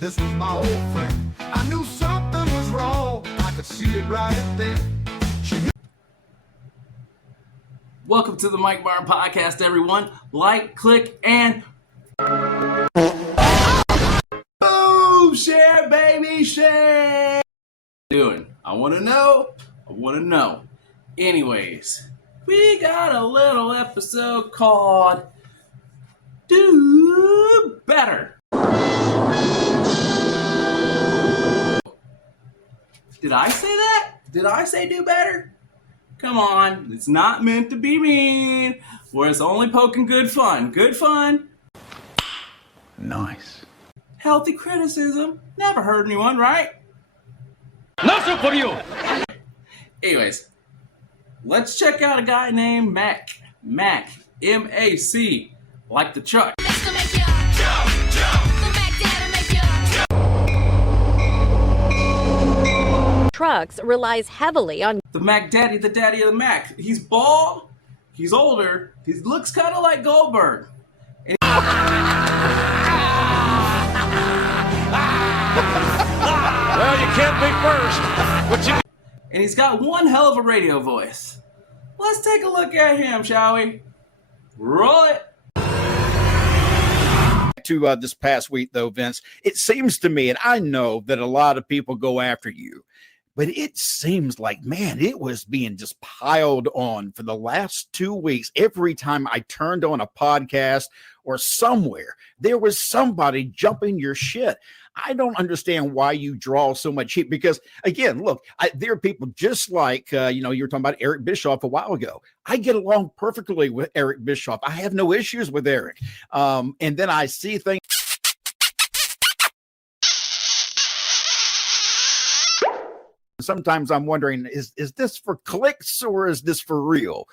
This was my old friend. I knew something was wrong. I could see it right there. Welcome to the Mike Martin Podcast, everyone. Like, click, and boom! Share, baby, share! Doing? I want to know. Anyways, we got a little episode called Do Better. Did I say that? Did I say do better? Come on, it's not meant to be mean. Where it's only poking good fun. Good fun. Nice. Healthy criticism. Never hurt anyone, right? Nothing for you. Anyways, let's check out a guy named Mac. Mac. M-A-C. Like the truck. Trucks relies heavily on The Mac Daddy, the daddy of the Mac. He's bald. He's older. He looks kind of like Goldberg. Well, you can't be first. And he's got one hell of a radio voice. Let's take a look at him, shall we? Roll it. To this past week, though, Vince, it seems to me, and I know that a lot of people go after you, but it seems like, man, it was being just piled on for the last 2 weeks. Every time I turned on a podcast or somewhere, there was somebody jumping your shit. I don't understand why you draw so much heat because, again, look, there are people just like, you were talking about Eric Bischoff a while ago. I get along perfectly with Eric Bischoff. I have no issues with Eric. And then I see things. Sometimes I'm wondering, is this for clicks or is this for real?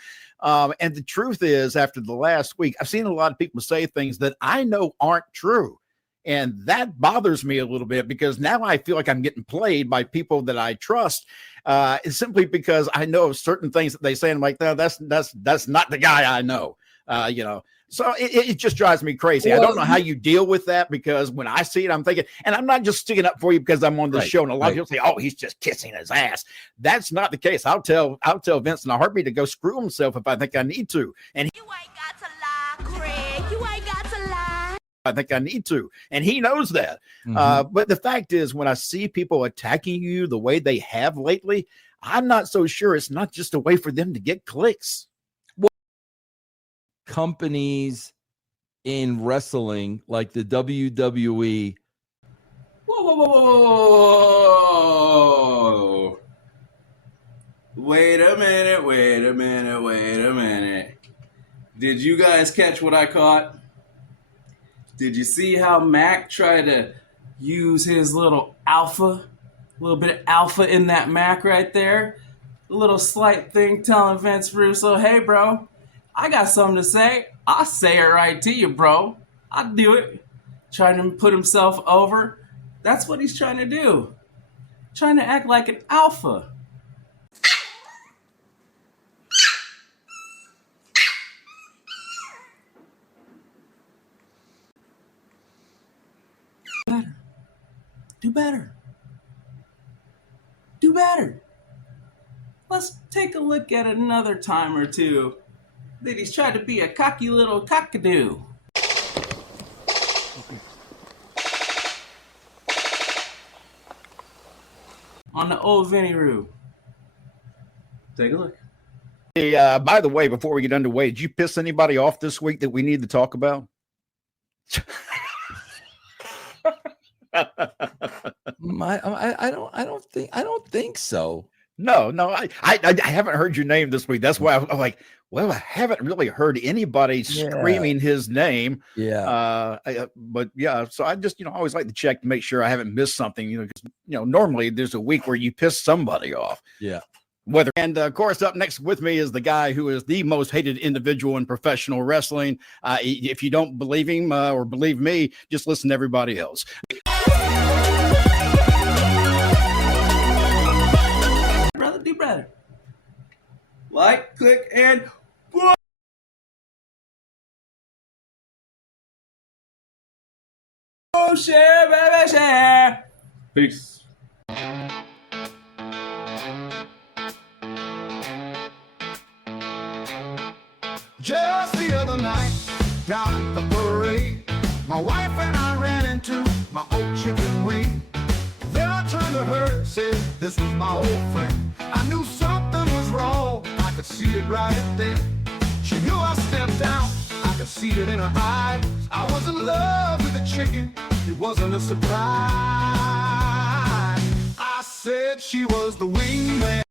And the truth is, after the last week, I've seen a lot of people say things that I know aren't true. And that bothers me a little bit because now I feel like I'm getting played by people that I trust. It's simply because I know certain things that they say. And I'm like, no, that's not the guy I know, So it just drives me crazy. Well, I don't know how you deal with that because when I see it, I'm thinking, and I'm not just sticking up for you because I'm on this show. And a lot of people say, oh, he's just kissing his ass. That's not the case. I'll tell Vince in a heartbeat to go screw himself if I think I need to. And You ain't got to lie, Craig. You ain't got to lie. I think I need to. And he knows that. But the fact is, when I see people attacking you the way they have lately, I'm not so sure it's not just a way for them to get clicks. Companies in wrestling like the WWE. Whoa. Wait a minute. Did you guys catch what I caught? Did you see how Mac tried to use his little bit of alpha in that Mac right there? A little slight thing telling Vince Russo, hey, bro, I got something to say. I'll say it right to you, bro. I'll do it. Trying to put himself over. That's what he's trying to do. Trying to act like an alpha. Do better. Let's take a look at another time or two that he's tried to be a cocky little cockadoo. On the old Vinny Roo. Take a look. Hey, by the way, before we get underway, did you piss anybody off this week that we need to talk about? I don't think so. No, I haven't heard your name this week. That's why I'm like, well, I haven't really heard anybody screaming his name. Yeah. But yeah, so I just, I always like to check to make sure I haven't missed something, because, normally there's a week where you piss somebody off. Yeah. And of course, up next with me is the guy who is the most hated individual in professional wrestling. If you don't believe him or believe me, just listen to everybody else. Do better. Like, click, and share, baby, share. Peace. Just the other night, down at the parade, my wife and I ran into my old chicken wing. Then I turned to her and said, this was my old friend. I knew something was wrong, I could see it right then. She knew I stepped down, I could see it in her eyes. I was in love with the chicken, it wasn't a surprise. I said she was the wingman.